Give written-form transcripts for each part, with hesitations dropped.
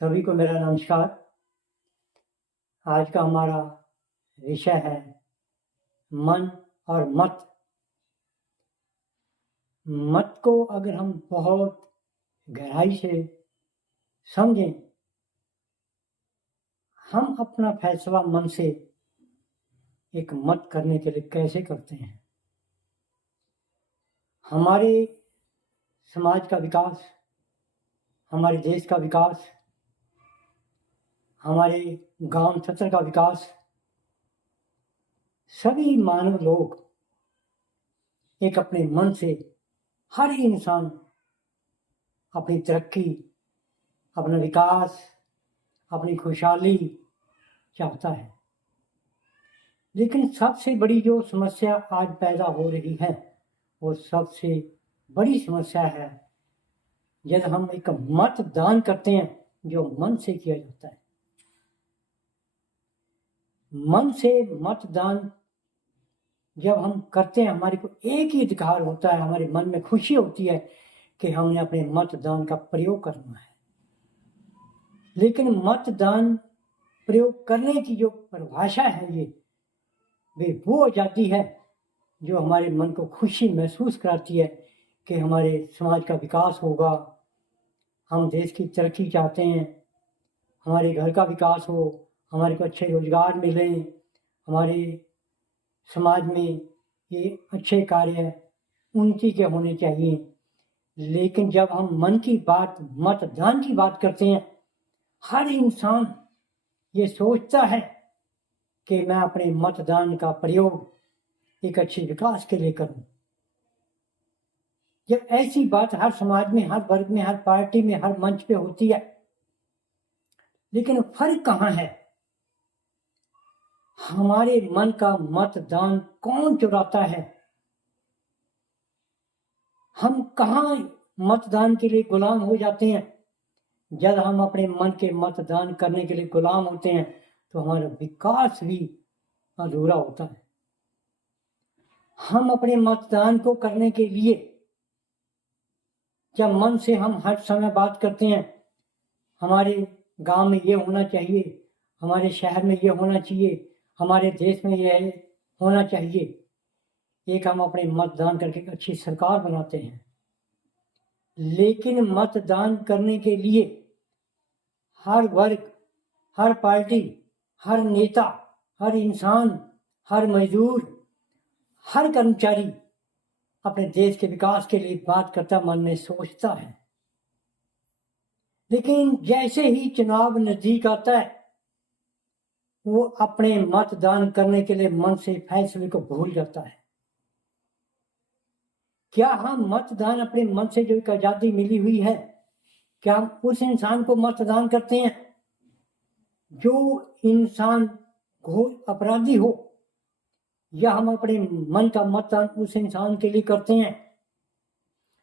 सभी को मेरा नमस्कार। आज का हमारा विषय है मन और मत। मत को अगर हम बहुत गहराई से समझें, हम अपना फैसला मन से एक मत करने के लिए कैसे करते हैं। हमारे समाज का विकास, हमारे देश का विकास, हमारे गांव क्षेत्र का विकास, सभी मानव लोग एक अपने मन से, हर इंसान अपनी तरक्की, अपना विकास, अपनी खुशहाली चाहता है। लेकिन सबसे बड़ी जो समस्या आज पैदा हो रही है, वो सबसे बड़ी समस्या है जब हम एक मतदान करते हैं जो मन से किया जाता है। मन से मतदान जब हम करते हैं, हमारे को एक ही अधिकार होता है, हमारे मन में खुशी होती है कि हमने अपने मतदान का प्रयोग करना है। लेकिन मतदान प्रयोग करने की जो परिभाषा है, वे वो आज़ादी है जो हमारे मन को खुशी महसूस कराती है कि हमारे समाज का विकास होगा, हम देश की तरक्की चाहते हैं, हमारे घर का विकास हो, हमारे को अच्छे रोजगार मिले, हमारे समाज में ये अच्छे कार्य उन्नति के होने चाहिए। लेकिन जब हम मन की बात, मतदान की बात करते हैं, हर इंसान ये सोचता है कि मैं अपने मतदान का प्रयोग एक अच्छे विकास के लिए करूं। जब ऐसी बात हर समाज में, हर वर्ग में, हर पार्टी में, हर मंच पे होती है, लेकिन फर्क कहाँ है? हमारे मन का मतदान कौन चुराता है? हम कहाँ मतदान के लिए गुलाम हो जाते हैं? जब हम अपने मन के मतदान करने के लिए गुलाम होते हैं तो हमारा विकास भी अधूरा होता है। हम अपने मतदान को करने के लिए जब मन से हम हर समय बात करते हैं, हमारे गांव में ये होना चाहिए, हमारे शहर में ये होना चाहिए, हमारे देश में ये होना चाहिए, एक हम अपने मतदान करके अच्छी सरकार बनाते हैं। लेकिन मतदान करने के लिए हर वर्ग, हर पार्टी, हर नेता, हर इंसान, हर मजदूर, हर कर्मचारी अपने देश के विकास के लिए बात करता, मन में सोचता है। लेकिन जैसे ही चुनाव नजदीक आता है, वो अपने मतदान करने के लिए मन से फैसले को भूल जाता है। क्या हम मतदान अपने मन से जो एक आजादी मिली हुई है, क्या हम उस इंसान को मतदान करते हैं जो इंसान घोर अपराधी हो, या हम अपने मन का मतदान उस इंसान के लिए करते हैं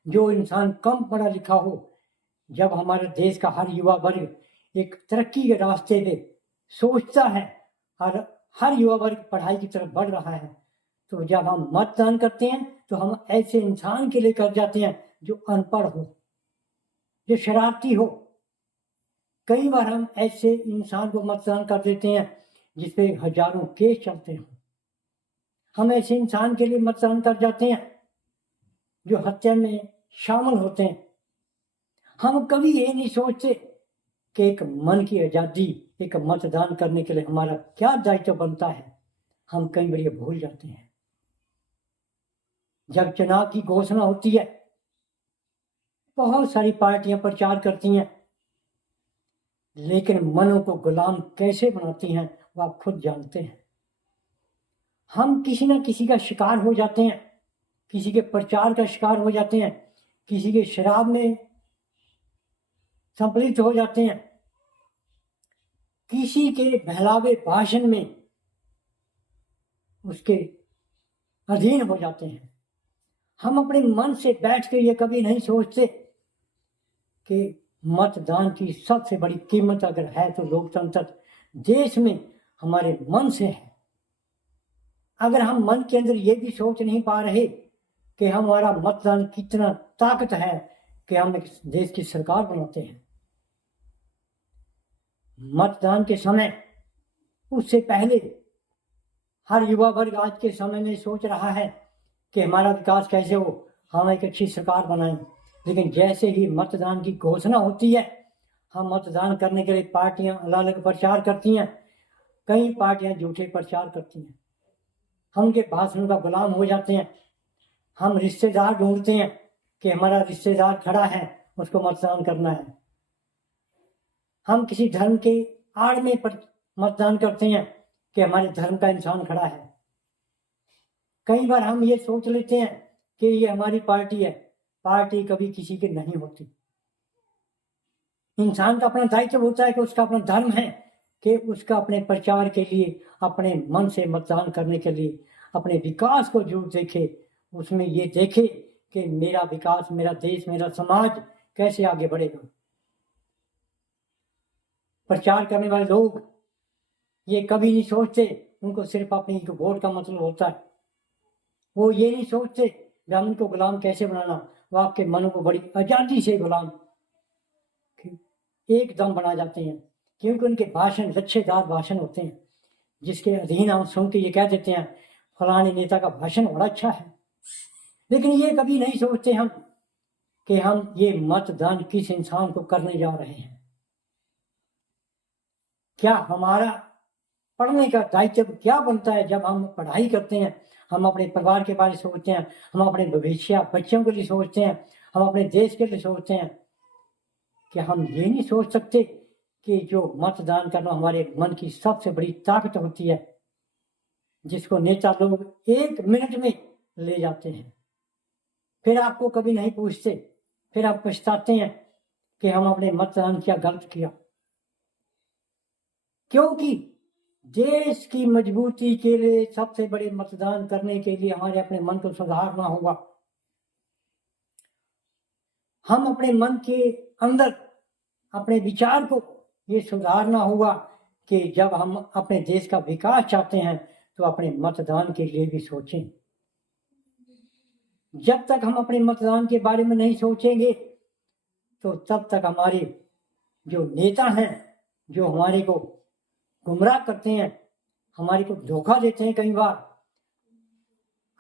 जो इंसान कम पढ़ा लिखा हो? जब हमारे देश का हर युवा वर्ग एक तरक्की के रास्ते पे सोचता है और हर युवा वर्ग पढ़ाई की तरफ बढ़ रहा है, तो जब हम मतदान करते हैं तो हम ऐसे इंसान के लिए कर जाते हैं जो अनपढ़ हो, जो शरारती हो। कई बार हम ऐसे इंसान को मतदान कर देते हैं जिसपे हजारों केस चलते हैं। हम ऐसे इंसान के लिए मतदान कर जाते हैं जो हत्या में शामिल होते हैं। हम कभी ये नहीं सोचते कि एक मन की आजादी, एक मतदान करने के लिए हमारा क्या दायित्व बनता है। हम कई बार ये भूल जाते हैं। जब चुनाव की घोषणा होती है, बहुत सारी पार्टियां प्रचार करती हैं, लेकिन मनों को गुलाम कैसे बनाती हैं वो आप खुद जानते हैं। हम किसी न किसी का शिकार हो जाते हैं, किसी के प्रचार का शिकार हो जाते हैं, किसी के शराब में सम्मिलित हो जाते हैं, किसी के बहलावे भाषण में उसके अधीन हो जाते हैं। हम अपने मन से बैठ के ये कभी नहीं सोचते कि मतदान की सबसे बड़ी कीमत अगर है तो लोकतंत्र देश में हमारे मन से है। अगर हम मन के अंदर ये भी सोच नहीं पा रहे कि हमारा मतदान कितना ताकत है कि हम एक देश की सरकार बनाते हैं, मतदान के समय, उससे पहले हर युवा वर्ग आज के समय में सोच रहा है कि हमारा विकास कैसे हो, हम एक अच्छी सरकार बनाएं। लेकिन जैसे ही मतदान की घोषणा होती है, हम मतदान करने के लिए पार्टियां अलग अलग प्रचार करती हैं, कई पार्टियां झूठे प्रचार करती हैं, हम उनके भाषण का गुलाम हो जाते हैं। हम रिश्तेदार ढूंढते हैं कि हमारा रिश्तेदार खड़ा है, उसको मतदान करना है। हम किसी धर्म के आड़ में मतदान करते हैं कि हमारे धर्म का इंसान खड़ा है। कई बार हम ये सोच लेते हैं कि ये हमारी पार्टी है। पार्टी कभी किसी की नहीं होती। इंसान का अपना दायित्व होता है कि उसका अपना धर्म है कि उसका अपने प्रचार के लिए, अपने मन से मतदान करने के लिए, अपने विकास को जरूर देखे, उसमें ये देखे कि मेरा विकास, मेरा देश, मेरा समाज कैसे आगे बढ़ेगा। प्रचार करने वाले लोग ये कभी नहीं सोचते, उनको सिर्फ अपनी वोट का मतलब होता है। वो ये नहीं सोचते ब्राह्मण को गुलाम कैसे बनाना। वो आपके मन को बड़ी आजादी से गुलाम एकदम बना जाते हैं, क्योंकि उनके भाषण लच्छेदार भाषण होते हैं, जिसके अधीन हम सुन के ये कह देते हैं फलाने नेता का भाषण बड़ा अच्छा है। लेकिन ये कभी नहीं सोचते हम कि हम ये मतदान किस इंसान को करने जा रहे हैं। क्या हमारा पढ़ने का दायित्व क्या बनता है? जब हम पढ़ाई करते हैं, हम अपने परिवार के बारे में सोचते हैं, हम अपने भविष्य बच्चों के लिए सोचते हैं, हम अपने देश के लिए सोचते हैं। कि हम ये नहीं सोच सकते कि जो मतदान करना हमारे मन की सबसे बड़ी ताकत होती है, जिसको नेता लोग 1 मिनट में ले जाते हैं, फिर आपको कभी नहीं पूछते, फिर आप पछताते हैं कि हम अपने मतदान क्या गलत किया। क्योंकि देश की मजबूती के लिए सबसे बड़े मतदान करने के लिए हमारे अपने मन को सुधारना होगा। हम अपने मन के अंदर अपने विचार को ये सुधारना होगा कि जब हम अपने देश का विकास चाहते हैं तो अपने मतदान के लिए भी सोचें। जब तक हम अपने मतदान के बारे में नहीं सोचेंगे तो तब तक हमारे जो नेता हैं, जो हमारे को गुमराह करते हैं, हमारे को धोखा देते हैं, कई बार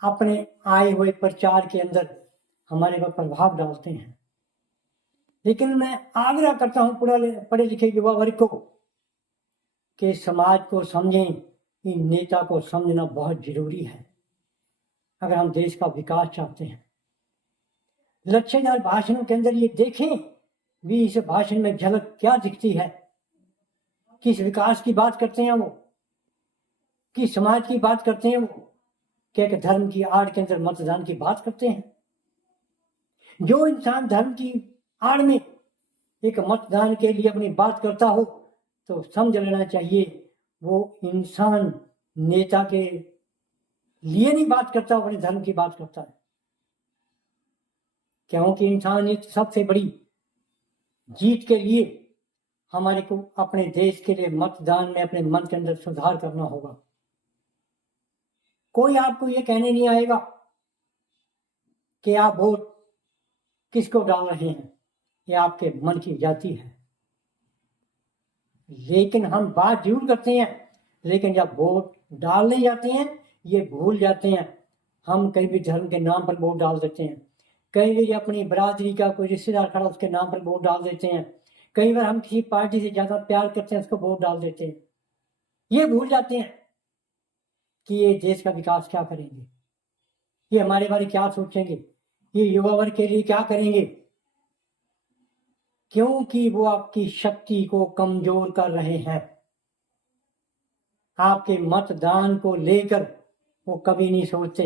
अपने आए हुए प्रचार के अंदर हमारे पर प्रभाव डालते हैं। लेकिन मैं आग्रह करता हूं पढ़े लिखे युवा वर्ग को कि समाज को समझें, इन नेता को समझना बहुत जरूरी है अगर हम देश का विकास चाहते हैं। लच्छेदार भाषणों के अंदर ये देखें भी इस भाषण में झलक क्या दिखती है, किस विकास की बात करते हैं वो, किस समाज की बात करते हैं वो, क्या धर्म की आड़ के अंदर मतदान की बात करते हैं। जो इंसान धर्म की आड़ में एक मतदान के लिए अपनी बात करता हो तो समझ लेना चाहिए वो इंसान नेता के लिए नहीं बात करता, अपने धर्म की बात करता है। क्योंकि इंसानियत सबसे बड़ी जीत के लिए हमारे को अपने देश के लिए मतदान में अपने मन के अंदर सुधार करना होगा। कोई आपको ये कहने नहीं आएगा कि आप वोट किसको डाल रहे हैं, ये आपके मन की जाति है। लेकिन हम बात जरूर करते हैं, लेकिन जब वोट डालने जाते हैं ये भूल जाते हैं। हम कहीं भी धर्म के नाम पर वोट डाल देते हैं, कहीं भी अपनी बरादरी का कोई रिश्तेदार खड़ा उसके नाम पर वोट डाल देते हैं, कई बार हम किसी पार्टी से ज्यादा प्यार करते हैं उसको वोट डाल देते हैं। ये भूल जाते हैं कि ये देश का विकास क्या करेंगे, ये हमारे बारे क्या सोचेंगे, ये युवा वर्ग के लिए क्या करेंगे, क्योंकि वो आपकी शक्ति को कमजोर कर रहे हैं। आपके मतदान को लेकर वो कभी नहीं सोचते।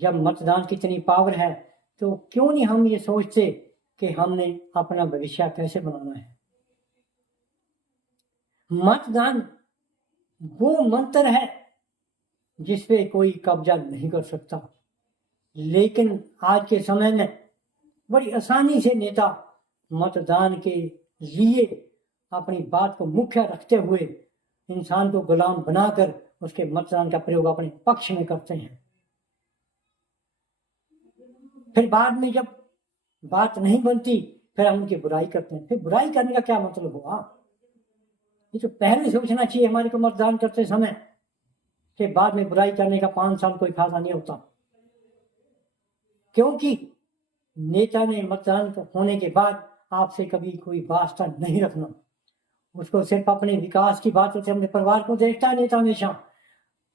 जब मतदान की इतनी पावर है तो क्यों नहीं हम ये सोचते कि हमने अपना भविष्य कैसे बनाना है। मतदान वो मंत्र है जिस पे कोई कब्जा नहीं कर सकता, लेकिन आज के समय में बड़ी आसानी से नेता मतदान के लिए अपनी बात को मुख्य रखते हुए इंसान को गुलाम बनाकर उसके मतदान का प्रयोग अपने पक्ष में करते हैं। फिर बाद में जब बात नहीं बनती फिर हम उनकी बुराई करते हैं। फिर बुराई करने का क्या मतलब हुआ? ये तो पहले सोचना चाहिए हमारे को मतदान करते समय कि बाद में बुराई करने का 5 साल कोई फायदा नहीं होता। क्योंकि नेता ने मतदान होने के बाद आपसे कभी कोई वास्ता नहीं रखना, उसको सिर्फ अपने विकास की बात होती है, अपने परिवार को देखता है नेता हमेशा,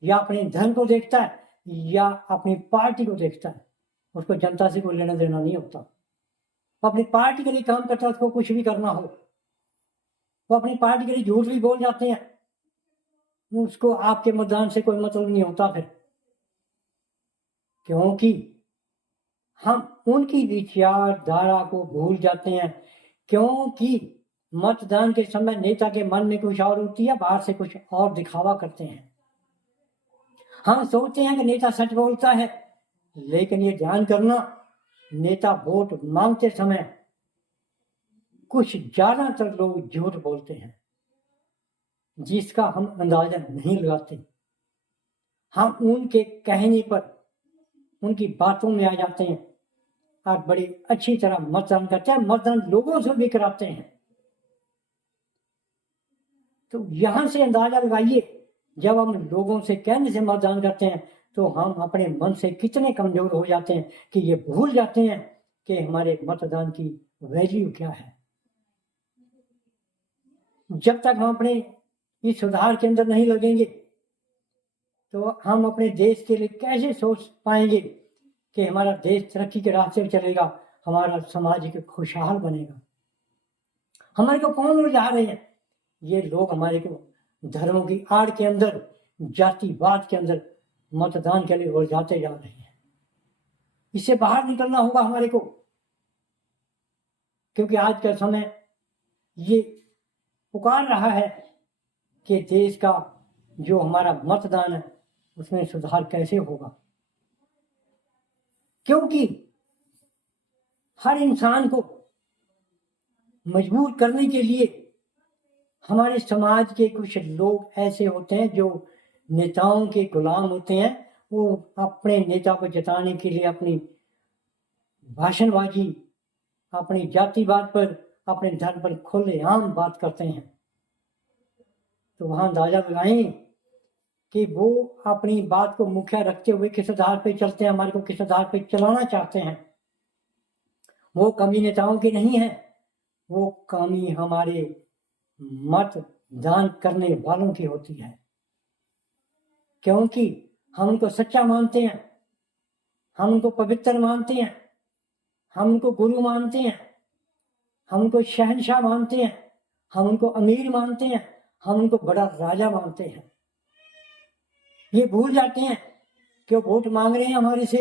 या अपने धन को देखता है या अपनी पार्टी को देखता है, उसको जनता से कोई लेना देना नहीं होता। वो अपनी पार्टी के लिए काम करता है, उसको कुछ भी करना हो, वो अपनी पार्टी के लिए झूठ भी बोल जाते हैं, उसको आपके मतदान से कोई मतलब नहीं होता फिर, क्योंकि हम उनकी विचारधारा को भूल जाते हैं। क्योंकि मतदान के समय नेता के मन में कुछ और होती है, बाहर से कुछ और दिखावा करते हैं। हम सोचते हैं कि नेता सच बोलता है, लेकिन ये ध्यान करना, नेता वोट मांगते समय कुछ ज्यादातर लोग झूठ बोलते हैं, जिसका हम अंदाजा नहीं लगाते। हम उनके कहने पर, उनकी बातों में आ जाते हैं और बड़ी अच्छी तरह मतदान करते हैं, मतदान लोगों से भी कराते हैं। तो यहां से अंदाजा लगाइए, जब हम लोगों से कहने से मतदान करते हैं तो हम अपने मन से कितने कमजोर हो जाते हैं कि ये भूल जाते हैं कि हमारे मतदान की वैल्यू क्या है। जब तक हम अपने इस सुधार के अंदर नहीं लगेंगे तो हम अपने देश के लिए कैसे सोच पाएंगे कि हमारा देश तरक्की के रास्ते पर चलेगा, हमारा समाज खुशहाल बनेगा। हमारे को कौन उलझा रहे हैं? ये लोग हमारे को धर्मों की आड़ के अंदर, जातिवाद के अंदर मतदान के लिए उलझाते जा रहे हैं। इससे बाहर निकलना होगा हमारे को, क्योंकि आज का समय ये पुकार रहा है कि देश का जो हमारा मतदान है उसमें सुधार कैसे होगा। क्योंकि हर इंसान को मजबूर करने के लिए हमारे समाज के कुछ लोग ऐसे होते हैं जो नेताओं के गुलाम होते हैं। वो अपने नेता को जिताने के लिए अपनी भाषणबाजी, अपनी जातिवाद पर, अपने धर्म पर खुलेआम बात करते हैं। तो वहां अंदाजा लगाएं कि वो अपनी बात को मुख्य रखते हुए किस आधार पे चलते हैं, हमारे को किस आधार पे चलाना चाहते हैं। वो कमी नेताओं की नहीं है, वो कमी हमारे मतदान करने वालों की होती है। क्योंकि हम उनको सच्चा मानते हैं, हम उनको पवित्र मानते हैं, हम उनको गुरु मानते हैं, हम उनको शहंशाह मानते हैं, हम उनको अमीर मानते हैं, हम उनको बड़ा राजा मानते हैं। ये भूल जाते हैं कि वो वोट मांग रहे हैं हमारे से,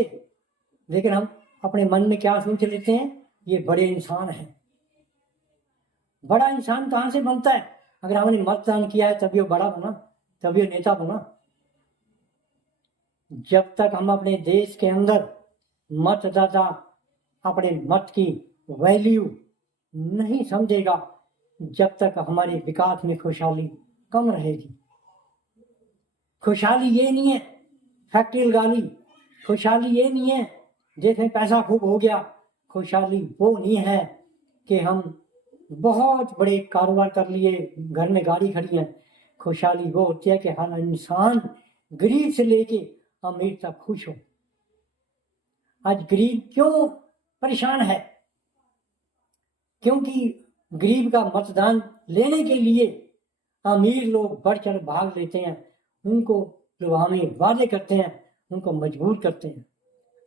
लेकिन हम अपने मन में क्या सोच लेते हैं, ये बड़े इंसान हैं। बड़ा इंसान कहां से बनता है? अगर हमने मतदान किया है तभी वो बड़ा बना, तभी वो नेता बना। जब तक हम अपने देश के अंदर मतदाता अपने मत की वैल्यू नहीं समझेगा, जब तक हमारे विकास में खुशहाली कम रहेगी। खुशहाली ये नहीं है फैक्ट्री लगा ली, खुशहाली ये नहीं है जिसमें पैसा खूब हो गया, खुशहाली वो नहीं है कि हम बहुत बड़े कारोबार कर लिए, घर में गाड़ी खड़ी है। खुशहाली वो होती है कि हर इंसान गरीब से लेके अमीर तक खुश हो। आज गरीब क्यों परेशान है? क्योंकि गरीब का मतदान लेने के लिए अमीर लोग बढ़ चढ़ भाग लेते हैं, उनको लुभाने वादे करते हैं, उनको मजबूर करते हैं,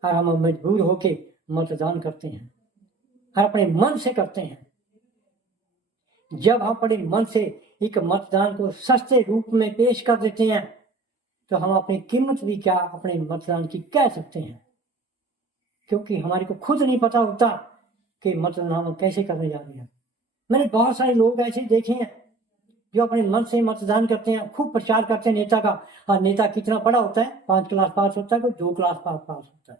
और हम मजबूर होके मतदान करते हैं और अपने मन से करते हैं। जब हम अपने मन से एक मतदान को सस्ते रूप में पेश कर देते हैं तो हम अपनी कीमत भी क्या अपने मतदान की कह सकते हैं, क्योंकि हमारे को खुद नहीं पता होता कि मतदान हम कैसे करने जा रहे हैं। मैंने बहुत सारे लोग ऐसे देखे हैं जो अपने मन से मतदान करते हैं, खूब प्रचार करते हैं नेता का, और नेता कितना पढ़ा होता है, 5 क्लास पास होता है, कोई 2 क्लास पास होता है,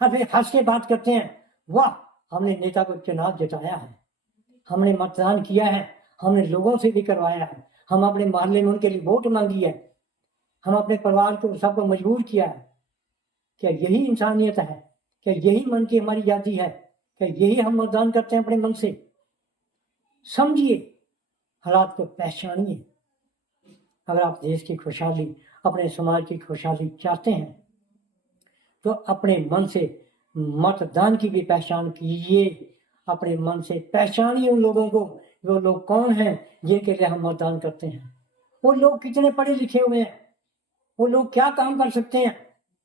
और फिर हंस के बात करते हैं, वाह हमने नेता को चुनाव जिताया है, हमने मतदान किया है, हमने लोगों से भी करवाया है, हम अपने मोहल्ले में उनके लिए वोट मांगी है, हम अपने परिवार को सबको मजबूर किया है। क्या यही इंसानियत है? क्या यही मन की हमारी आजादी है? क्या यही हम मतदान करते हैं अपने मन से? समझिए, हालात को पहचानिए। अगर आप देश की खुशहाली, अपने समाज की खुशहाली चाहते हैं तो अपने मन से मतदान की भी पहचान कीजिए। अपने मन से पहचानिए उन लोगों को, वो लोग कौन हैं जिनके लिए हम मतदान करते हैं। वो लोग कितने पढ़े लिखे हुए हैं, वो लोग क्या काम कर सकते हैं,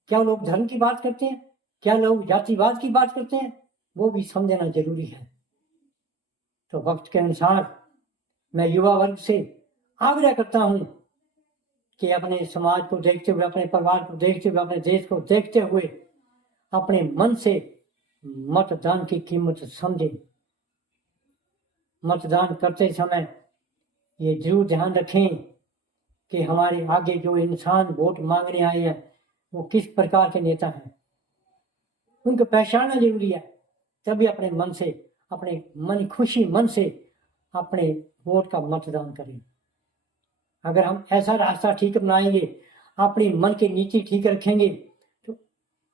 क्या लोग धर्म की बात करते हैं, क्या लोग जातिवाद की बात करते हैं, वो भी समझना जरूरी है। तो वक्त के अनुसार मैं युवा वर्ग से आग्रह करता हूं कि अपने समाज को देखते हुए, अपने परिवार को देखते हुए, अपने देश को देखते हुए अपने मन से मतदान की कीमत समझें। मतदान करते समय ये जरूर ध्यान रखें कि हमारे आगे जो इंसान वोट मांगने आए हैं वो किस प्रकार के नेता हैं, उनको पहचानना जरूरी है। तभी अपने मन से, अपने मन खुशी मन से अपने वोट का मतदान करें। अगर हम ऐसा रास्ता ठीक अपनाएंगे, अपनी मन की नीति ठीक रखेंगे, तो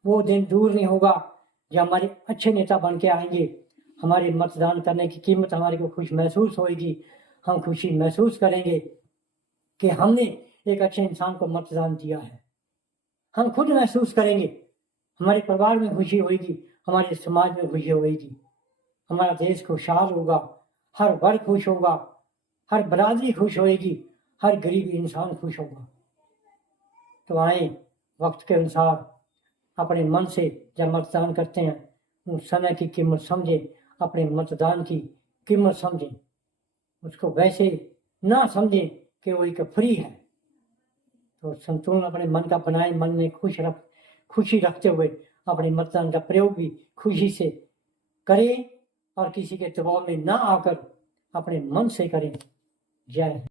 वो दिन दूर नहीं होगा जब हमारे अच्छे नेता बन के आएंगे। हमारे मतदान करने की कीमत हमारे को खुश महसूस होगी। हम खुशी महसूस करेंगे कि हमने एक अच्छे इंसान को मतदान दिया है। हम खुद महसूस करेंगे, हमारे परिवार में खुशी होगी, हमारे समाज में खुशी होगी, हमारा देश खुशहाल होगा, हर वर्ग खुश होगा, हर बरादरी खुश होगी, हर गरीब इंसान खुश होगा। तो आए वक्त के अनुसार अपने मन से जब मतदान करते हैं उस समय की कीमत समझें, अपने मतदान की कीमत समझें, उसको वैसे ना समझें कि वो एक फ्री है। तो संतुलन अपने मन का बनाए, मन में खुशी रखते हुए अपने मतदान का प्रयोग भी खुशी से करें और किसी के दबाव में ना आकर अपने मन से करें। जय हिंद।